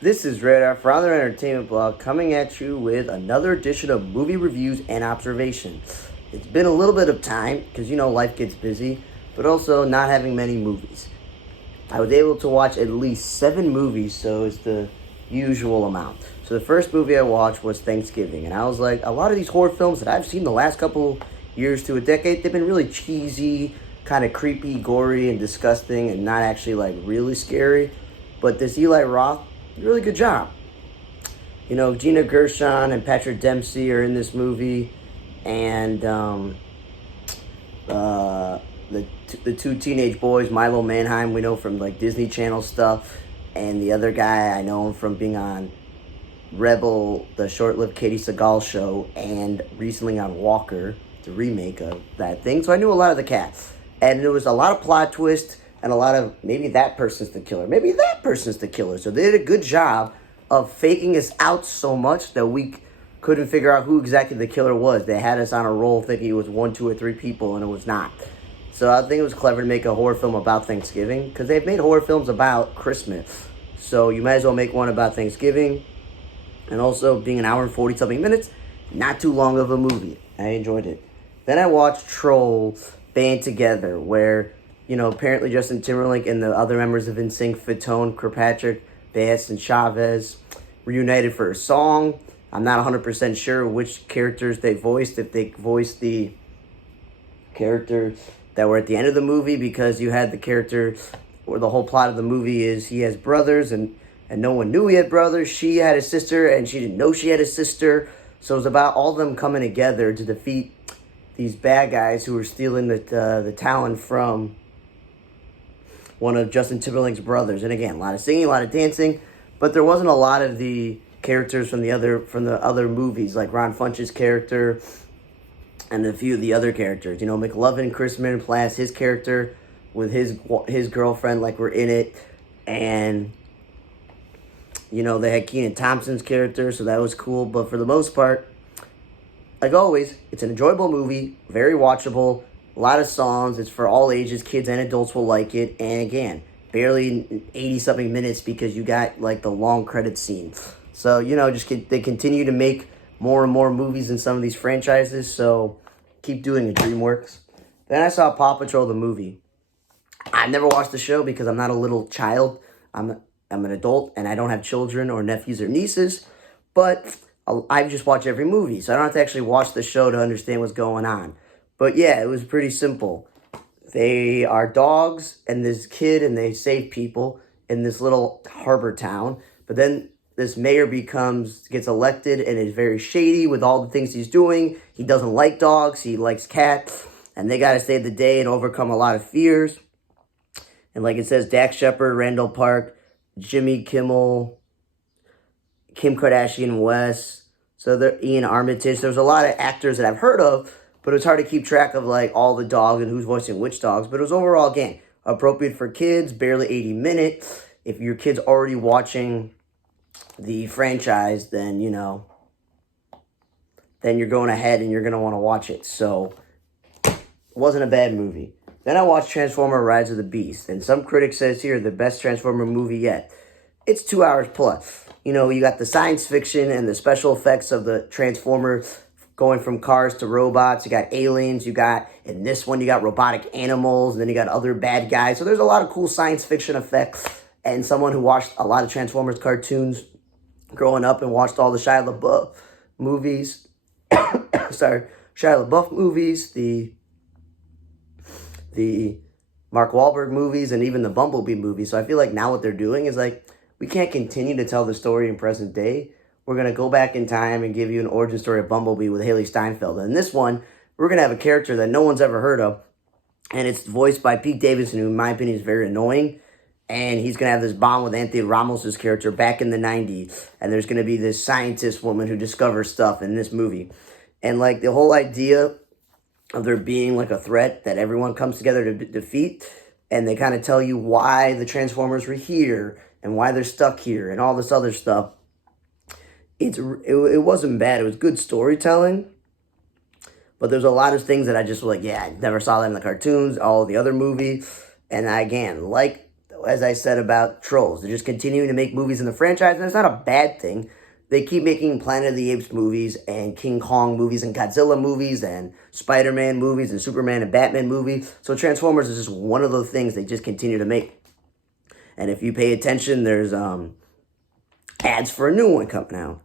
This is Radar for Other Entertainment Blog coming at you with another edition of movie reviews and observations. It's been a little bit of time because life gets busy, but also not having many movies. I was able to watch at least 7 movies, so it's the usual amount. So the first movie I watched was Thanksgiving, and I was like, a lot of these horror films that I've seen the last couple years to a decade, they've been really cheesy, kind of creepy, gory, and disgusting, and not actually like really scary. But this Eli Roth, really good job. Gina Gershon and Patrick Dempsey are in this movie, and the two teenage boys, Milo Manheim, we know from like Disney Channel stuff, and the other guy I know him from being on Rebel, the short-lived Katie Sagal show, and recently on Walker, the remake of that thing. So I knew a lot of the cast, and there was a lot of plot twist and a lot of maybe that person's the killer, maybe that person's the killer. So they did a good job of faking us out so much that we couldn't figure out who exactly the killer was. They had us on a roll thinking it was 1, 2, or 3 people, and it was not. So I think it was clever to make a horror film about Thanksgiving, because they've made horror films about Christmas. So you might as well make one about Thanksgiving. And also, being an hour and 40-something minutes, not too long of a movie. I enjoyed it. Then I watched Trolls Band Together, where, apparently Justin Timberlake and the other members of NSYNC, Fatone, Kirkpatrick, Bass, and Chavez reunited for a song. I'm not 100% sure which characters they voiced, if they voiced the characters that were at the end of the movie, because you had the character where the whole plot of the movie is he has brothers, and no one knew he had brothers. She had a sister, and she didn't know she had a sister. So it was about all of them coming together to defeat these bad guys who were stealing the talent from one of Justin Timberlake's brothers. And again, a lot of singing, a lot of dancing, but there wasn't a lot of the characters from the other movies, like Ron Funches' character and a few of the other characters. McLovin, Chris Mintz, his character with his girlfriend, like, were in it, and they had Kenan Thompson's character, so that was cool. But for the most part, like always, it's an enjoyable movie, very watchable, a lot of songs. It's for all ages, kids and adults will like it. And again, barely 80-something minutes because you got like the long credit scene. So, they continue to make more and more movies in some of these franchises, so keep doing it, DreamWorks. Then I saw Paw Patrol the movie. I never watched the show because I'm not a little child. I'm an adult, and I don't have children or nephews or nieces, but I just watch every movie, so I don't have to actually watch the show to understand what's going on. But yeah, it was pretty simple. They are dogs and this kid, and they save people in this little harbor town, but then this mayor gets elected and is very shady with all the things he's doing. He doesn't like dogs, he likes cats, and they got to save the day and overcome a lot of fears. And like it says, Dax Shepard, Randall Park, Jimmy Kimmel, Kim Kardashian West, so there, Ian Armitage. There's a lot of actors that I've heard of, but it was hard to keep track of like all the dogs and who's voicing which dogs. But it was overall, again, appropriate for kids, barely 80 minutes. If your kid's already watching the franchise, then, then you're going ahead and you're going to want to watch it. So it wasn't a bad movie. Then I watched Transformer Rise of the Beast, and some critic says here the best Transformer movie yet. It's 2 hours plus. You got the science fiction and the special effects of the Transformers going from cars to robots. You got aliens. In this one, you got robotic animals, and then you got other bad guys. So there's a lot of cool science fiction effects. And someone who watched a lot of Transformers cartoons growing up and watched all the Shia LaBeouf movies, Shia LaBeouf movies, the Mark Wahlberg movies, and even the Bumblebee movies. So I feel like now what they're doing is like, we can't continue to tell the story in present day. We're going to go back in time and give you an origin story of Bumblebee with Haley Steinfeld. And in this one, we're going to have a character that no one's ever heard of, and it's voiced by Pete Davidson, who in my opinion is very annoying. And he's going to have this bond with Anthony Ramos' character back in the 90s. And there's going to be this scientist woman who discovers stuff in this movie. And like the whole idea of there being like a threat that everyone comes together to defeat, and they kind of tell you why the Transformers were here and why they're stuck here and all this other stuff. It wasn't bad. It was good storytelling, but there's a lot of things that I just was like, yeah, I never saw that in the cartoons, all the other movies. And I, again, like as I said about Trolls. They're just continuing to make movies in the franchise, and it's not a bad thing. They keep making Planet of the Apes movies and King Kong movies and Godzilla movies and Spider-Man movies and Superman and Batman movies. So Transformers is just one of those things they just continue to make. And if you pay attention, there's ads for a new one coming out.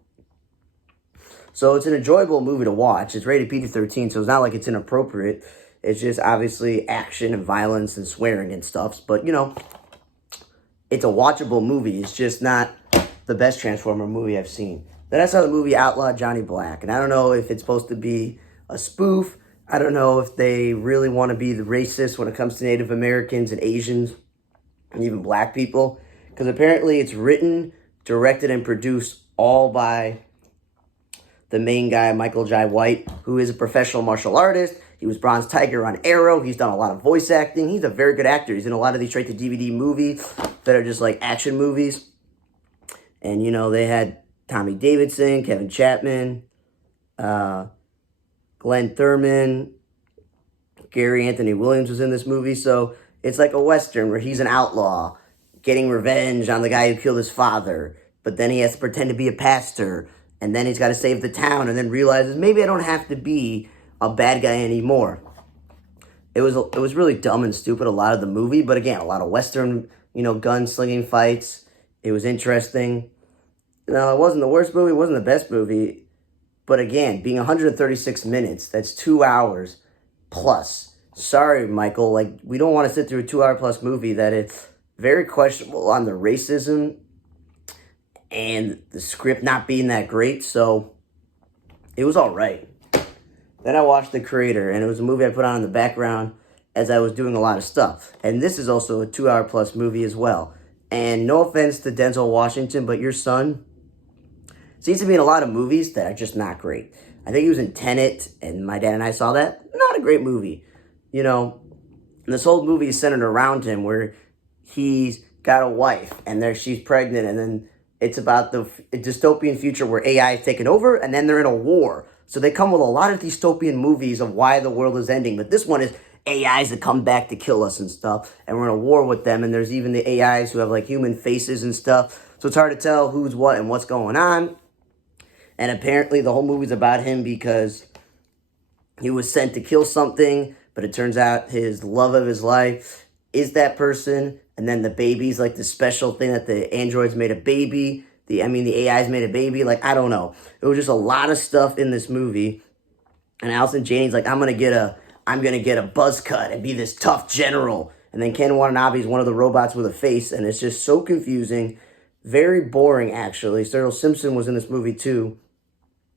So it's an enjoyable movie to watch. It's rated PG-13, so it's not like it's inappropriate. It's just obviously action and violence and swearing and stuff. But, you know, it's a watchable movie. It's just not the best Transformer movie I've seen. Then I saw the movie Outlaw Johnny Black. And I don't know if it's supposed to be a spoof. I don't know if they really want to be the racist when it comes to Native Americans and Asians and even black people. Because apparently it's written, directed, and produced all by the main guy, Michael Jai White, who is a professional martial artist. He was Bronze Tiger on Arrow. He's done a lot of voice acting. He's a very good actor. He's in a lot of these straight-to-DVD movies that are just like action movies. And, you know, they had Tommy Davidson, Kevin Chapman, Glenn Thurman, Gary Anthony Williams was in this movie. So it's like a Western where he's an outlaw getting revenge on the guy who killed his father. But then he has to pretend to be a pastor. And then he's got to save the town and then realizes maybe I don't have to be a bad guy anymore. It was really dumb and stupid, a lot of the movie. But again, a lot of Western, you know, gunslinging fights. It was interesting. No, it wasn't the worst movie. It wasn't the best movie. But again, being 136 minutes, that's 2 hours plus. Sorry, Michael. Like, we don't want to sit through a 2 hour plus movie that it's very questionable on the racism and the script not being that great. So it was all right. Then I watched The Creator, and it was a movie I put on in the background as I was doing a lot of stuff. And this is also a 2 hour plus movie as well. And no offense to Denzel Washington, but your son seems to be in a lot of movies that are just not great. I think he was in Tenet, and my dad and I saw that. Not a great movie. You know, this whole movie is centered around him where he's got a wife, and she's pregnant, and then it's about the dystopian future where AI is taking over, and then they're in a war. So they come with a lot of dystopian movies of why the world is ending. But this one is AIs that come back to kill us and stuff. And we're in a war with them. And there's even the AIs who have like human faces and stuff. So it's hard to tell who's what and what's going on. And apparently the whole movie's about him because he was sent to kill something. But it turns out his love of his life is that person. And then the baby's like the special thing that the androids made a baby. The AIs made a baby. Like, I don't know. It was just a lot of stuff in this movie. And Allison Janney's like, I'm gonna get a buzz cut and be this tough general. And then Ken Watanabe is one of the robots with a face. And it's just so confusing. Very boring, actually. Cyril Simpson was in this movie, too.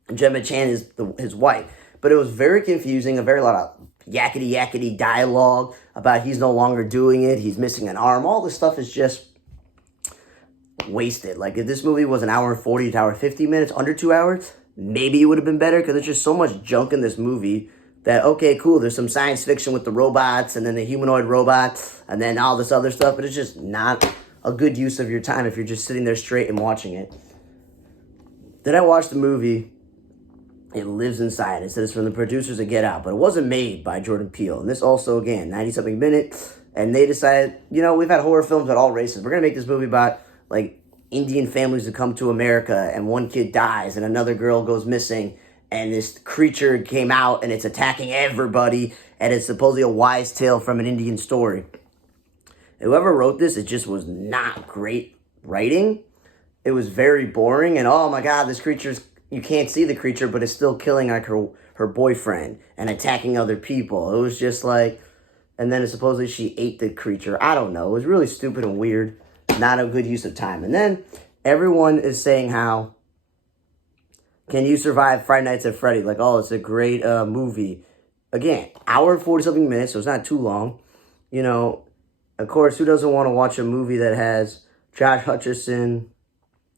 And Gemma Chan is his wife. But it was very confusing. A lot of yakety dialogue about he's no longer doing it. He's missing an arm. All this stuff is just wasted. Like, if this movie was an hour and 40 to hour 50 minutes, under 2 hours, maybe it would have been better because there's just so much junk in this movie that, okay, cool, there's some science fiction with the robots and then the humanoid robots and then all this other stuff, but it's just not a good use of your time if you're just sitting there straight and watching it. Then I watched the movie It Lives Inside. It said it's from the producers of Get Out, but it wasn't made by Jordan Peele. And this also, again, 90-something minutes, and they decided, you know, we've had horror films about all races. We're going to make this movie about like Indian families who come to America and one kid dies and another girl goes missing and this creature came out and it's attacking everybody and it's supposedly a wise tale from an Indian story. Whoever wrote this, it just was not great writing. It was very boring and oh my god, this creature's, you can't see the creature but it's still killing like her boyfriend and attacking other people. It was just like, and then supposedly she ate the creature. I don't know. It was really stupid and weird. Not a good use of time. And then everyone is saying how, can you survive Friday Nights at Freddy? Like, oh, it's a great movie. Again, hour and 40-something minutes, so it's not too long. You know, of course, who doesn't want to watch a movie that has Josh Hutcherson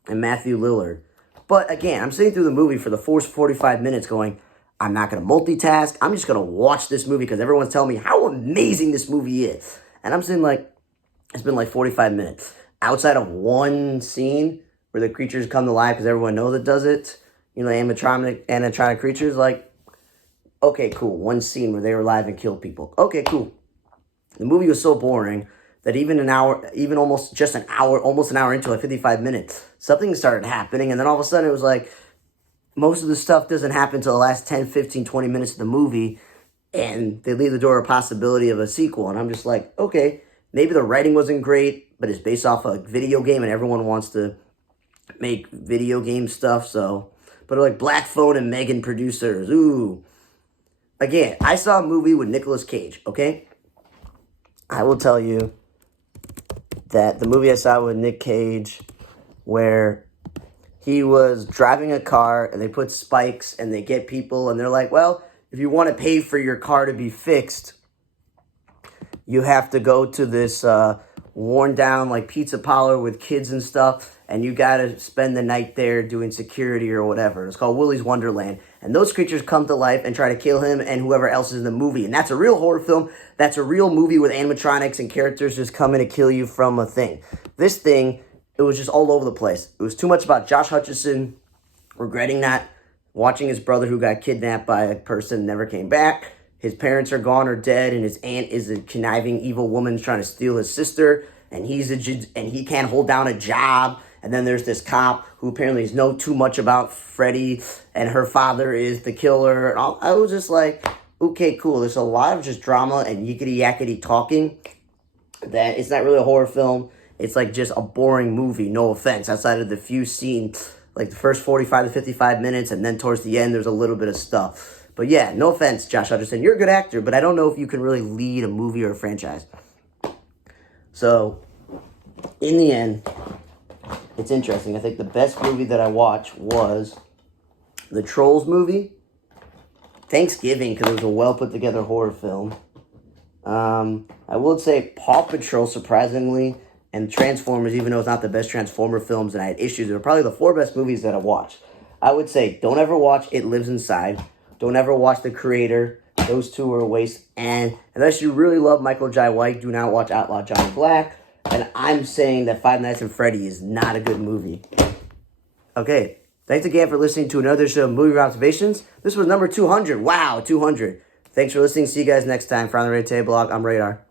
and Matthew Lillard? But again, I'm sitting through the movie for the first 45 minutes going, I'm not going to multitask. I'm just going to watch this movie because everyone's telling me how amazing this movie is. And I'm sitting like, it's been like 45 minutes. Outside of one scene where the creatures come to life because everyone knows it does it, you know, animatronic creatures, like, okay, cool. One scene where they were alive and killed people. Okay, cool. The movie was so boring that even an hour, even almost just an hour, almost an hour into it, 55 minutes, something started happening. And then all of a sudden it was like, most of the stuff doesn't happen until the last 10, 15, 20 minutes of the movie. And they leave the door a possibility of a sequel. And I'm just like, okay, maybe the writing wasn't great, but it's based off a video game and everyone wants to make video game stuff. So, but like Black Phone and Megan producers, ooh. Again, I saw a movie with Nicolas Cage, okay? I will tell you that the movie I saw with Nick Cage, where he was driving a car and they put spikes and they get people and they're like, well, if you want to pay for your car to be fixed, you have to go to this worn down like pizza parlor with kids and stuff, and you got to spend the night there doing security or whatever. It's called Willy's Wonderland. And those creatures come to life and try to kill him and whoever else is in the movie. And that's a real horror film. That's a real movie with animatronics and characters just coming to kill you from a thing. This thing, it was just all over the place. It was too much about Josh Hutcherson regretting not watching his brother who got kidnapped by a person and never came back. His parents are gone or dead, and his aunt is a conniving evil woman trying to steal his sister, and he can't hold down a job. And then there's this cop who apparently knows too much about Freddy, and her father is the killer. And I was just like, okay, cool. There's a lot of just drama and yickety-yackety talking that it's not really a horror film. It's like just a boring movie, no offense, outside of the few scenes, like the first 45 to 55 minutes, and then towards the end, there's a little bit of stuff. But yeah, no offense, Josh Hutcherson. You're a good actor, but I don't know if you can really lead a movie or a franchise. So, in the end, it's interesting. I think the best movie that I watched was the Trolls movie. Thanksgiving, because it was a well-put-together horror film. I would say Paw Patrol, surprisingly, and Transformers, even though it's not the best Transformer films and I had issues, they were probably the 4 best movies that I watched. I would say, don't ever watch It Lives Inside. Don't ever watch The Creator. Those 2 are a waste. And unless you really love Michael Jai White, do not watch Outlaw Johnny Black. And I'm saying that Five Nights at Freddy is not a good movie. Okay, thanks again for listening to another show of Movie Observations. This was number 200. Wow, 200. Thanks for listening. See you guys next time. For On the Ray Tay blog, I'm Radar.